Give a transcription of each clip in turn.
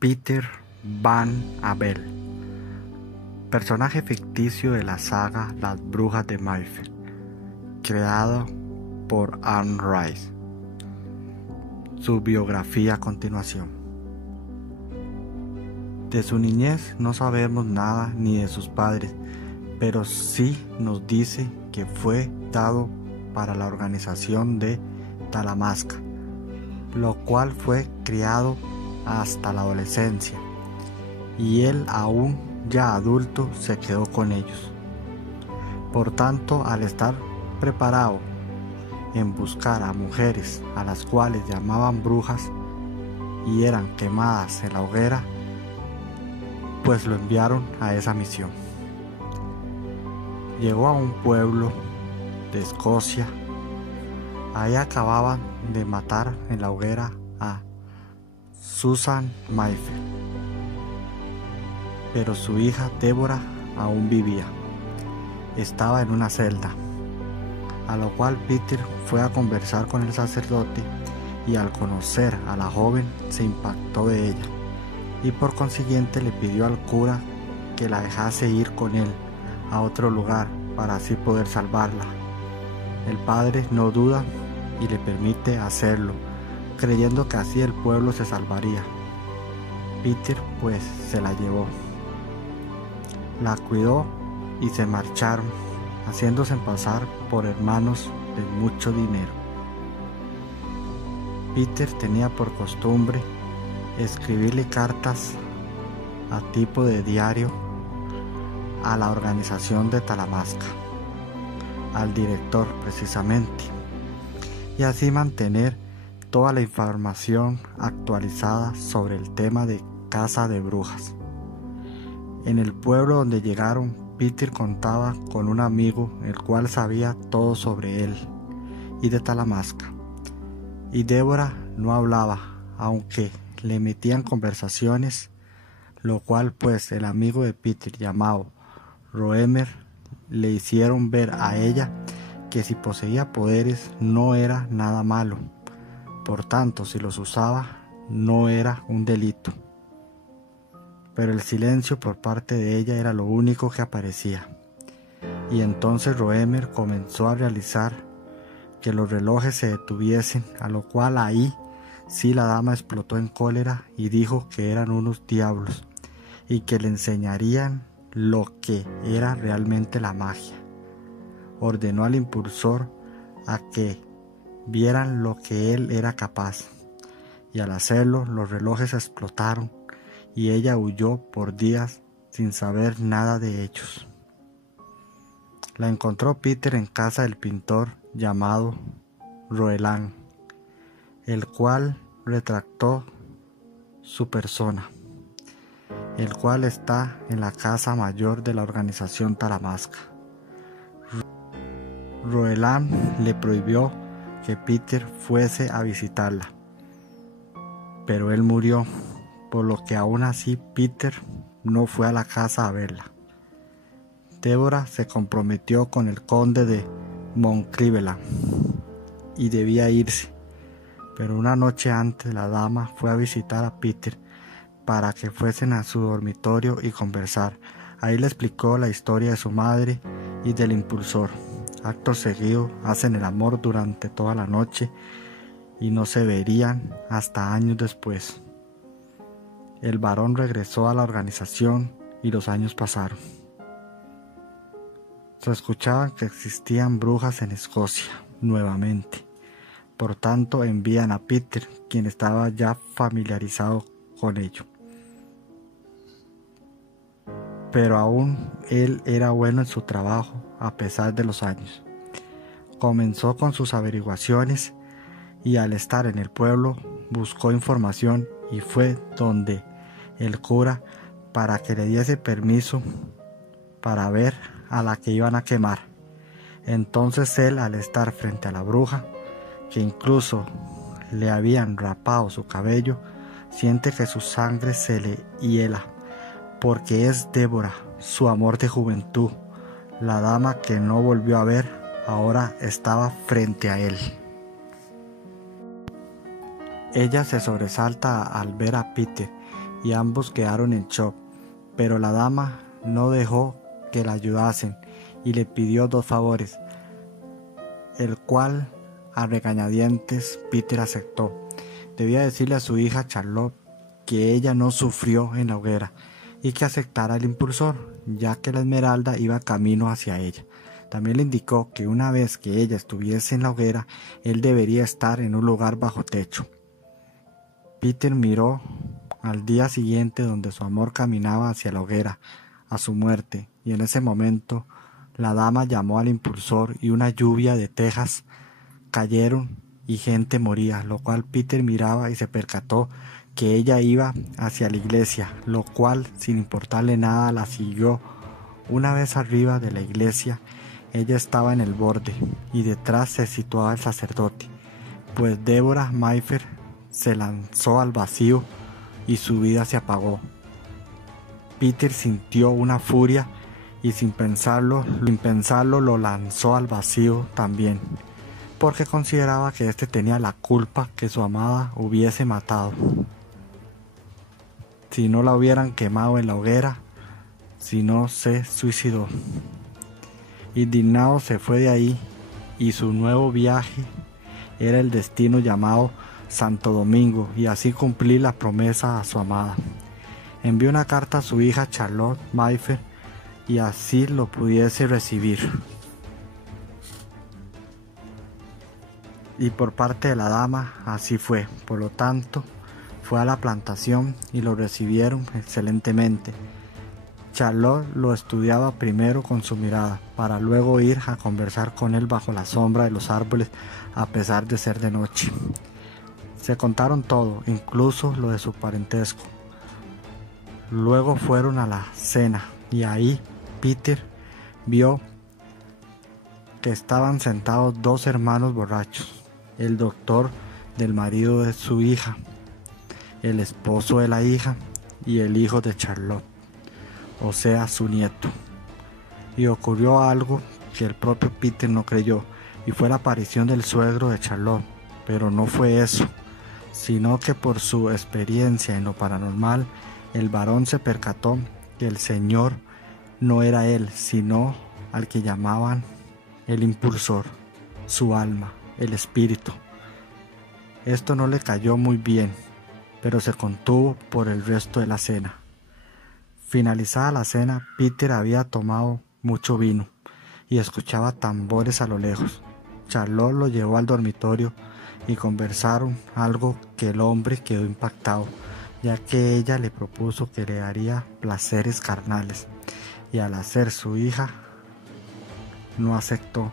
Peter Van Abel, personaje ficticio de la saga Las Brujas de Mayfair, creado por Anne Rice. Su biografía a continuación. De su niñez no sabemos nada ni de sus padres, pero sí nos dice que fue dado para la organización de Talamasca, lo cual fue criado hasta la adolescencia, y él aún ya adulto se quedó con ellos. Por tanto, al estar preparado en buscar a mujeres a las cuales llamaban brujas y eran quemadas en la hoguera, pues lo enviaron a esa misión. Llegó a un pueblo de Escocia. Ahí acababan de matar en la hoguera a Susan Mayfair, pero su hija Débora aún vivía. Estaba en una celda, a lo cual Peter fue a conversar con el sacerdote, y al conocer a la joven se impactó de ella, y por consiguiente le pidió al cura que la dejase ir con él a otro lugar para así poder salvarla. El padre no duda y le permite hacerlo, creyendo que así el pueblo se salvaría. Peter pues se la llevó, la cuidó y se marcharon, haciéndose pasar por hermanos de mucho dinero. Peter tenía por costumbre escribirle cartas a tipo de diario a la organización de Talamasca, al director precisamente, y así mantener toda la información actualizada sobre el tema de caza de brujas. En el pueblo donde llegaron, Peter contaba con un amigo el cual sabía todo sobre él y de Talamasca, y Débora no hablaba, aunque le metían conversaciones, lo cual pues el amigo de Peter llamado Roemer le hicieron ver a ella que si poseía poderes no era nada malo, por tanto si los usaba no era un delito, pero el silencio por parte de ella era lo único que aparecía. Y entonces Roemer comenzó a realizar que los relojes se detuviesen, a lo cual ahí sí la dama explotó en cólera y dijo que eran unos diablos y que le enseñarían lo que era realmente la magia. Ordenó al impulsor a que vieran lo que él era capaz, y al hacerlo los relojes explotaron y ella huyó por días sin saber nada de ellos. La encontró Peter en casa del pintor llamado Roeland, el cual retrató su persona, el cual está en la casa mayor de la organización Talamasca. Roeland le prohibió que Peter fuese a visitarla, pero él murió, por lo que aún así Peter no fue a la casa a verla. Débora se comprometió con el conde de Montcleveland y debía irse, pero una noche antes la dama fue a visitar a Peter para que fuesen a su dormitorio y conversar. Ahí le explicó la historia de su madre y del impulsor. Acto seguido hacen el amor durante toda la noche y no se verían hasta años después. El varón regresó a la organización y los años pasaron. Se escuchaba que existían brujas en Escocia nuevamente. Por tanto, envían a Peter, quien estaba ya familiarizado con ello. Pero aún él era bueno en su trabajo a pesar de los años. Comenzó con sus averiguaciones y al estar en el pueblo buscó información y fue donde el cura para que le diese permiso para ver a la que iban a quemar. Entonces él, al estar frente a la bruja, que incluso le habían rapado su cabello, siente que su sangre se le hiela, porque es Débora, su amor de juventud. La dama que no volvió a ver ahora estaba frente a él. Ella se sobresalta al ver a Peter y ambos quedaron en shock, pero la dama no dejó que la ayudasen y le pidió 2 favores, el cual a regañadientes Peter aceptó. Debía decirle a su hija Charlotte que ella no sufrió en la hoguera y que aceptara el impulsor, ya que la esmeralda iba camino hacia ella. También le indicó que una vez que ella estuviese en la hoguera, él debería estar en un lugar bajo techo. Peter miró al día siguiente donde su amor caminaba hacia la hoguera, a su muerte, y en ese momento la dama llamó al impulsor y una lluvia de tejas cayeron y gente moría, lo cual Peter miraba y se percató que ella iba hacia la iglesia, lo cual sin importarle nada la siguió. Una vez arriba de la iglesia, ella estaba en el borde y detrás se situaba el sacerdote, pues Deborah Mayfair se lanzó al vacío y su vida se apagó. Peter sintió una furia y sin pensarlo lo lanzó al vacío también, porque consideraba que éste tenía la culpa que su amada hubiese matado. Si no la hubieran quemado en la hoguera, si no se suicidó. Indignado se fue de ahí y su nuevo viaje era el destino llamado Santo Domingo y así cumplir la promesa a su amada. Envió una carta a su hija Charlotte Mayfair y así lo pudiese recibir. Y por parte de la dama así fue. Por lo tanto, fue a la plantación y lo recibieron excelentemente. Charlotte lo estudiaba primero con su mirada, para luego ir a conversar con él bajo la sombra de los árboles a pesar de ser de noche. Se contaron todo, incluso lo de su parentesco. Luego fueron a la cena y ahí Peter vio que estaban sentados 2 hermanos borrachos, el doctor del marido de su hija, el esposo de la hija y el hijo de Charlotte, o sea, su nieto. Y ocurrió algo que el propio Peter no creyó, y fue la aparición del suegro de Charlotte. Pero no fue eso, sino que por su experiencia en lo paranormal, el varón se percató que el señor no era él, sino al que llamaban el impulsor, su alma, el espíritu. Esto no le cayó muy bien, pero se contuvo por el resto de la cena. Finalizada la cena, Peter había tomado mucho vino y escuchaba tambores a lo lejos. Charlotte lo llevó al dormitorio y conversaron algo que el hombre quedó impactado, ya que ella le propuso que le daría placeres carnales, y al ser su hija no aceptó,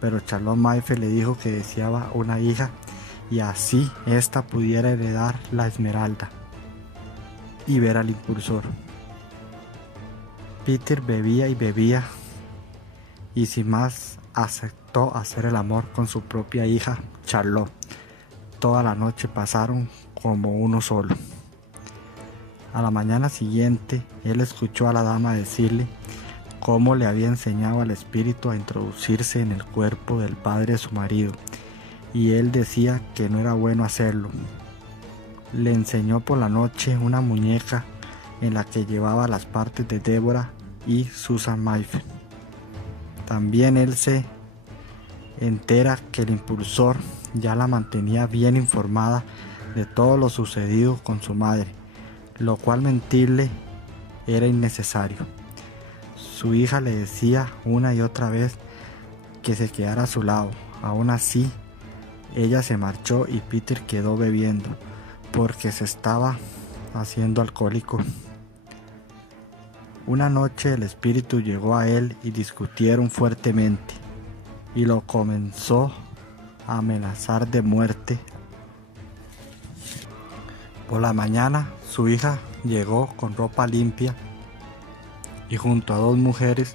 pero Charlotte Mayfair le dijo que deseaba una hija y así ésta pudiera heredar la esmeralda y ver al impulsor. Peter bebía y bebía y sin más aceptó hacer el amor con su propia hija Charlotte. Toda la noche pasaron como uno solo. A la mañana siguiente, él escuchó a la dama decirle cómo le había enseñado al espíritu a introducirse en el cuerpo del padre de su marido, y él decía que no era bueno hacerlo. Le enseñó por la noche una muñeca en la que llevaba las partes de Deborah y Susan Mayfair. También él se entera que el impulsor ya la mantenía bien informada de todo lo sucedido con su madre, lo cual mentirle era innecesario. Su hija le decía una y otra vez que se quedara a su lado. Aún así, ella se marchó y Peter quedó bebiendo porque se estaba haciendo alcohólico. Una noche el espíritu llegó a él y discutieron fuertemente y lo comenzó a amenazar de muerte. Por la mañana su hija llegó con ropa limpia y junto a 2 mujeres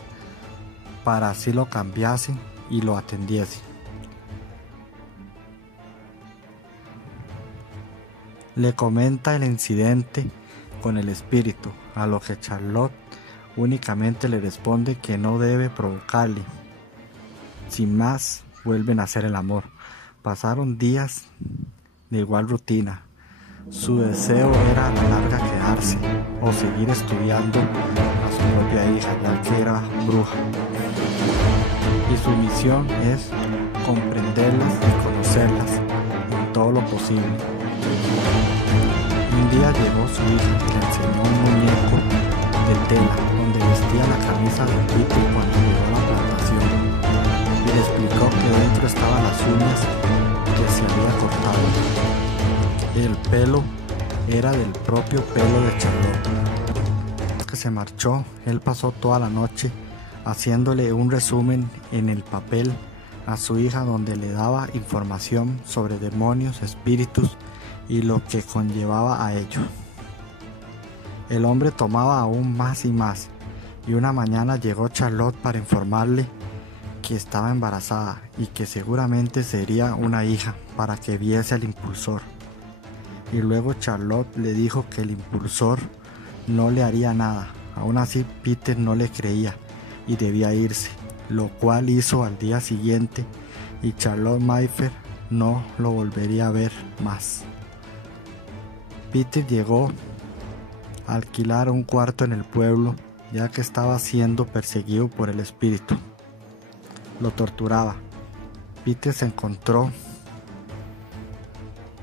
para así lo cambiasen y lo atendiesen. Le comenta el incidente con el espíritu, a lo que Charlotte únicamente le responde que no debe provocarle. Sin más, vuelven a hacer el amor. Pasaron días de igual rutina. Su deseo era a la larga quedar casarse o seguir estudiando a su propia hija, ya que era bruja. Y su misión es comprenderlas y conocerlas en todo lo posible. Un día llegó su hija y le enseñó un muñeco de tela donde vestía la camisa de Peter cuando llegó a la plantación, y le explicó que dentro estaban las uñas que se había cortado. El pelo era del propio pelo de Charlotte. Que se marchó, él pasó toda la noche haciéndole un resumen en el papel a su hija donde le daba información sobre demonios, espíritus y lo que conllevaba a ello. El hombre tomaba aún más y más, y una mañana llegó Charlotte para informarle que estaba embarazada y que seguramente sería una hija para que viese al impulsor. Y luego Charlotte le dijo que el impulsor no le haría nada. Aún así Peter no le creía y debía irse, lo cual hizo al día siguiente, y Charlotte Mayfair no lo volvería a ver más. Peter llegó a alquilar un cuarto en el pueblo, ya que estaba siendo perseguido por el espíritu. Lo torturaba. Peter se encontró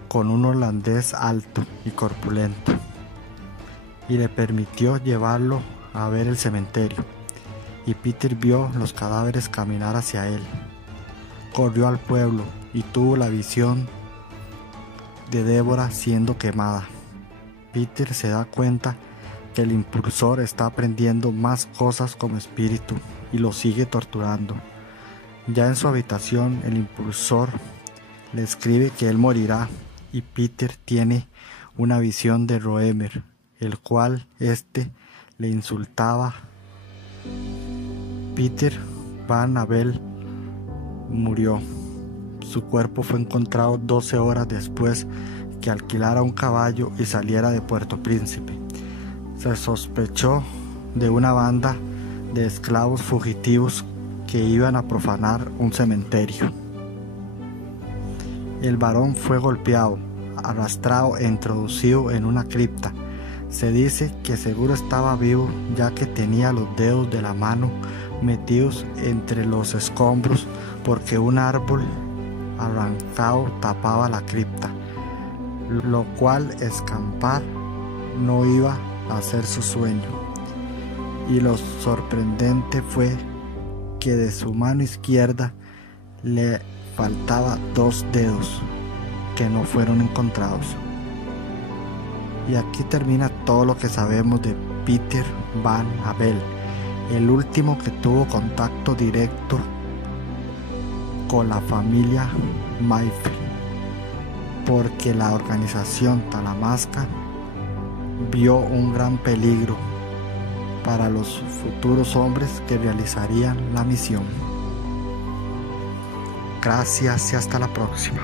con un holandés alto y corpulento y le permitió llevarlo a ver el cementerio, y Peter vio los cadáveres caminar hacia él. Corrió al pueblo y tuvo la visión de Débora siendo quemada. Peter se da cuenta que el impulsor está aprendiendo más cosas como espíritu y lo sigue torturando. Ya en su habitación, el impulsor le escribe que él morirá, y Peter tiene una visión de Roemer, el cual le insultaba. Peter Van Abel murió. Su cuerpo fue encontrado 12 horas después que alquilara un caballo y saliera de Puerto Príncipe. Se sospechó de una banda de esclavos fugitivos que iban a profanar un cementerio. El varón fue golpeado, arrastrado e introducido en una cripta. Se dice que seguro estaba vivo, ya que tenía los dedos de la mano metidos entre los escombros, porque un árbol arrancado tapaba la cripta, lo cual escapar no iba a ser su sueño. Y lo sorprendente fue que de su mano izquierda le faltaba 2 dedos que no fueron encontrados. Y aquí termina todo lo que sabemos de Peter Van Abel, el último que tuvo contacto directo con la familia Mayfair, porque la organización Talamasca vio un gran peligro para los futuros hombres que realizarían la misión. Gracias y hasta la próxima.